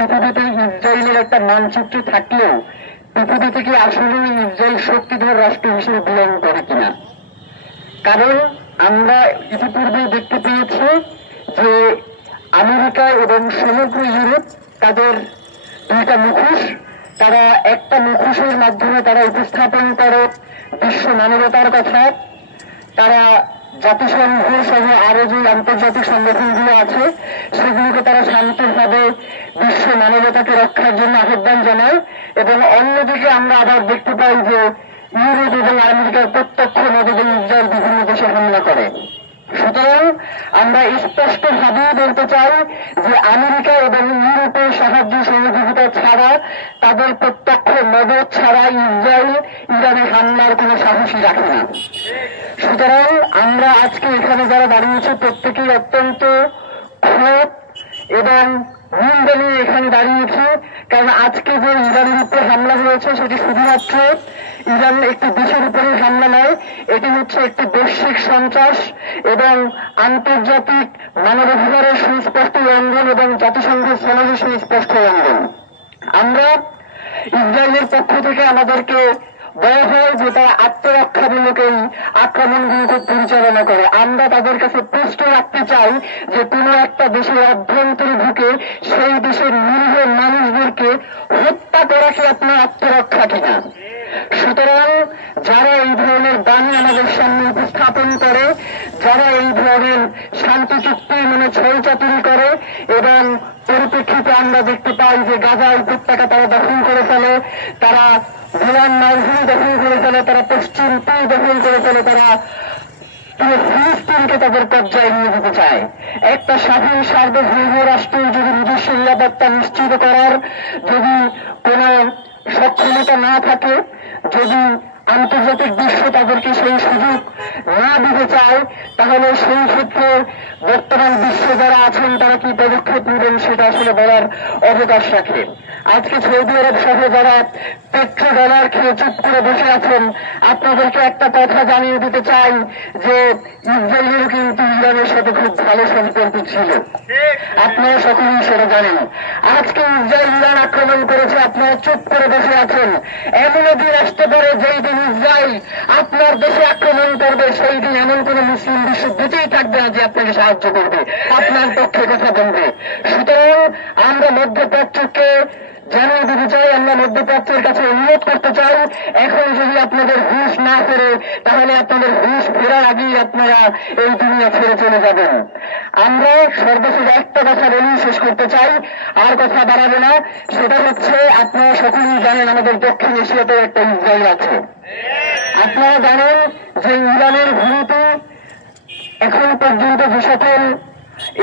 পৃথিবীতে ইসরায়েলের একটা মানচিত্র থাকলেও পৃথিবী থেকে আসলে ইসরায়েল শক্তিধর রাষ্ট্র হিসেবে বিলং করে কিনা। কারণ আমরা ইতিপূর্বে দেখতে পেয়েছি যে আমেরিকা এবং সমগ্র ইউরোপ তাদের দুইটা মুখোশ, তারা একটা মুখোশের মাধ্যমে তারা উপস্থাপন করে বিশ্ব মানবতার কথা। তারা জাতিসংঘ সহ আরো যে আন্তর্জাতিক সংগঠনগুলো আছে সেগুলোকে তারা শান্তভাবে বিশ্ব মানবতাকে রক্ষার জন্য আহ্বান জানায়, এবং অন্যদিকে আমরা আবার দেখতে পাই যে ইউরোপ এবং আমেরিকার প্রত্যক্ষ মদদে ইসরায়েল বিভিন্ন দেশে হামলা করে। সুতরাং আমরা স্পষ্টভাবেই বলতে চাই যে আমেরিকা এবং ইউরোপের সাহায্য সহযোগিতা ছাড়া, তাদের প্রত্যক্ষ মদত ছাড়া ইসরায়েল ইরানে হামলার কোনো সাহসই রাখে না। সুতরাং আমরা আজকে এখানে যারা দাঁড়িয়েছি প্রত্যেকেই অত্যন্ত ক্ষোভ এবং নিন্দা নিয়ে এখানে দাঁড়িয়েছি। কারণ আজকে যে ইরানের উপর হামলা হয়েছে সেটি শুধুমাত্র ইরান একটি দেশের উপরে হামলা নয়, এটি হচ্ছে একটি বৈশ্বিক সন্ত্রাস এবং আন্তর্জাতিক মানবাধিকারের সুস্পষ্ট লঙ্ঘন এবং জাতিসংঘের সনদের সুস্পষ্ট লঙ্ঘন। আমরা ইসরায়েলের পক্ষ থেকে আমাদেরকে বলা হয় যে তারা আত্মরক্ষামূলক এই আক্রমণগুলোকে পরিচালনা করে। আমরা তাদের কাছে প্রশ্ন রাখতে চাই যে কোনো একটা দেশের অভ্যন্তরে ঢুকে সেই দেশের নিরীহ মানুষদেরকে হত্যা করা কি আপনার আত্মরক্ষা কিনা? সুতরাং যারা এই ধরনের বাণী আমাদের সামনে উপস্থাপন করে, যারা এই ধরনের শান্তি চুক্তি মানে ছলচাতুরি করে, এবং পরিপ্রেক্ষিতে আমরা দেখতে পাই যে গাজা উপত্যকা তারা দখল করে ফেলে, তারা গোলান মালভূমি দখল করে ফেলে, তারা পশ্চিম তীর দখল করে ফেলে, তারা ফিলিস্তিনকে তাদের কবজায় নিয়ে যেতে চায়। একটা স্বাধীন সার্বভৌম রাষ্ট্রের যদি নিজস্ব নিরাপত্তা নিশ্চিত করার যদি কোন সক্ষমতা না থাকে, যদি আন্তর্জাতিক বিশ্ব তাদেরকে সেই সুযোগ না দিতে চায়, তাহলে সেই ক্ষেত্রে বর্তমান বিশ্বে যারা আছেন তারা কি পদক্ষেপ নেবেন সেটা আসলে বলার অবকাশ রাখে। আজকে সৌদি আরব সহ যারা পেট্রো ডলার খেয়ে চুপ করে বসে আছেন, আপনাদেরকে একটা কথা জানিয়ে দিতে চাই যে ইসরায়েলের কিন্তু ইরানের সাথে খুব ভালো সম্পর্ক ছিল। আপনারা সকলেই সেটা জানেন। আজকে ইসরায়েল ইরান আক্রমণ করেছে, আপনারা চুপ করে বসে আছেন। এমন দিন আসতে পারে যেই দিন ইসরায়েল আপনার দেশে আক্রমণ করবে, সেই দিন এমন কোন মুসলিম বিশ্ব বেঁচেই থাকবে না যে আপনাকে সাহায্য করবে, আপনার পক্ষে কথা বলবে। সুতরাং আমরা মধ্যপ্রাচ্যকে জানিয়ে দিতে চাই, আমরা মধ্যপ্রাচ্যের কাছে অনুরোধ করতে চাই, এখন যদি আপনাদের হুঁশ না ফেরে তাহলে আপনাদের হুঁশ ফেরার আগেই আপনারা এই দুনিয়া ছেড়ে চলে যাবেন। আমরা সর্বশেষ একটা কথা বলি, শেষ করতে চাই, আর কথা বাড়াবে না। সেটা হচ্ছে, আপনারা সকলেই জানেন আমাদের দক্ষিণ এশিয়াতে একটা ইসরায়েল আছে। আপনারা জানেন যে ইরানের ভূমিতে এখন পর্যন্ত যে সকল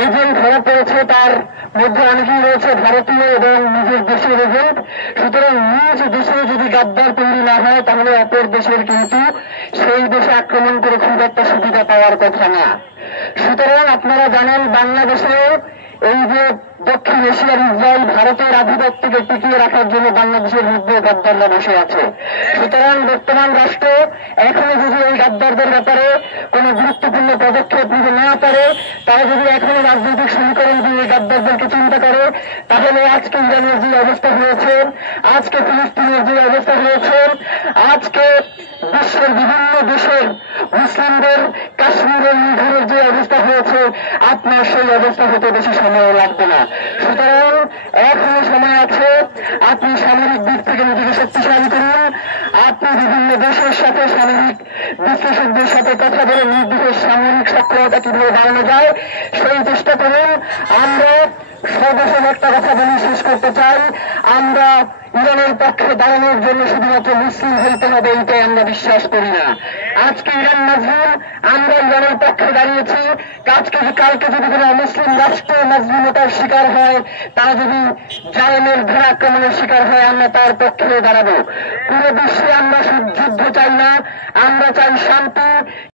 এজেন্ট ধরা পড়েছে তার মধ্যে অনেকেই রয়েছে ভারতীয় এবং নিজের দেশের এজেন্ট। সুতরাং নিজ দেশে যদি গাদ্দার তৈরি না হয় তাহলে অপর দেশের কিন্তু সেই দেশে আক্রমণ করে খুব একটা সুবিধা পাওয়ার কথা না। সুতরাং আপনারা জানেন বাংলাদেশেও এই যে দক্ষিণ এশিয়ার ইসরায়েল ভারতের আধিপত্যকে টিকিয়ে রাখার জন্য বাংলাদেশের মধ্যে গাদ্দাররা বসে আছে। সুতরাং বর্তমান রাষ্ট্র এখনো যদি এই গাদ্দারদের ব্যাপারে কোন গুরুত্বপূর্ণ পদক্ষেপ নিতে না পারে, তারা যদি এখনো রাজনৈতিক সমীকরণ দিয়ে গাদ্দারদেরকে চিন্তা করে, তাহলে আজকে ইরানের যে অবস্থা হয়েছে, আজকে ফিলিস্তিনের যে অবস্থা হয়েছে, আজকে বিশ্বের বিভিন্ন দেশের মুসলিমদের কাশ্মীরের নিধনের যে অবস্থা হয়েছে, আপনার সেই অবস্থা হতে বেশি সময় লাগবে না। সুতরাং এখনো সময় আছে, আপনি সামরিক দিক থেকে নিজেকে শক্তিশালী করুন। আপনি বিভিন্ন দেশের সাথে সামরিক বিশ্লেষকদের সাথে কথা বলে নিজ দেশের সামরিক সক্ষমতা কিভাবে বাড়ানো যায় সেই চেষ্টা করুন। আমরা সর্বশেষ একটা কথা বলে শেষ করতে চাই, আমরা ইরানের পক্ষে দাঁড়ানোর জন্য শুধুমাত্র মুসলিম হইতে হবে এইটাই আমরা বিশ্বাস করি না। আজকে ইরান মাজলুম, আমরা ইরানের পক্ষে দাঁড়িয়েছি। কালকে যদি কোনো মুসলিম রাষ্ট্র মাজলুমতার শিকার হয়, তারা যদি জালেমের ঘোরাক্রমণের শিকার হয়, আমরা তার পক্ষে দাঁড়াবো। পুরো বিশ্বে আমরা যুদ্ধ চাই না, আমরা চাই শান্তি।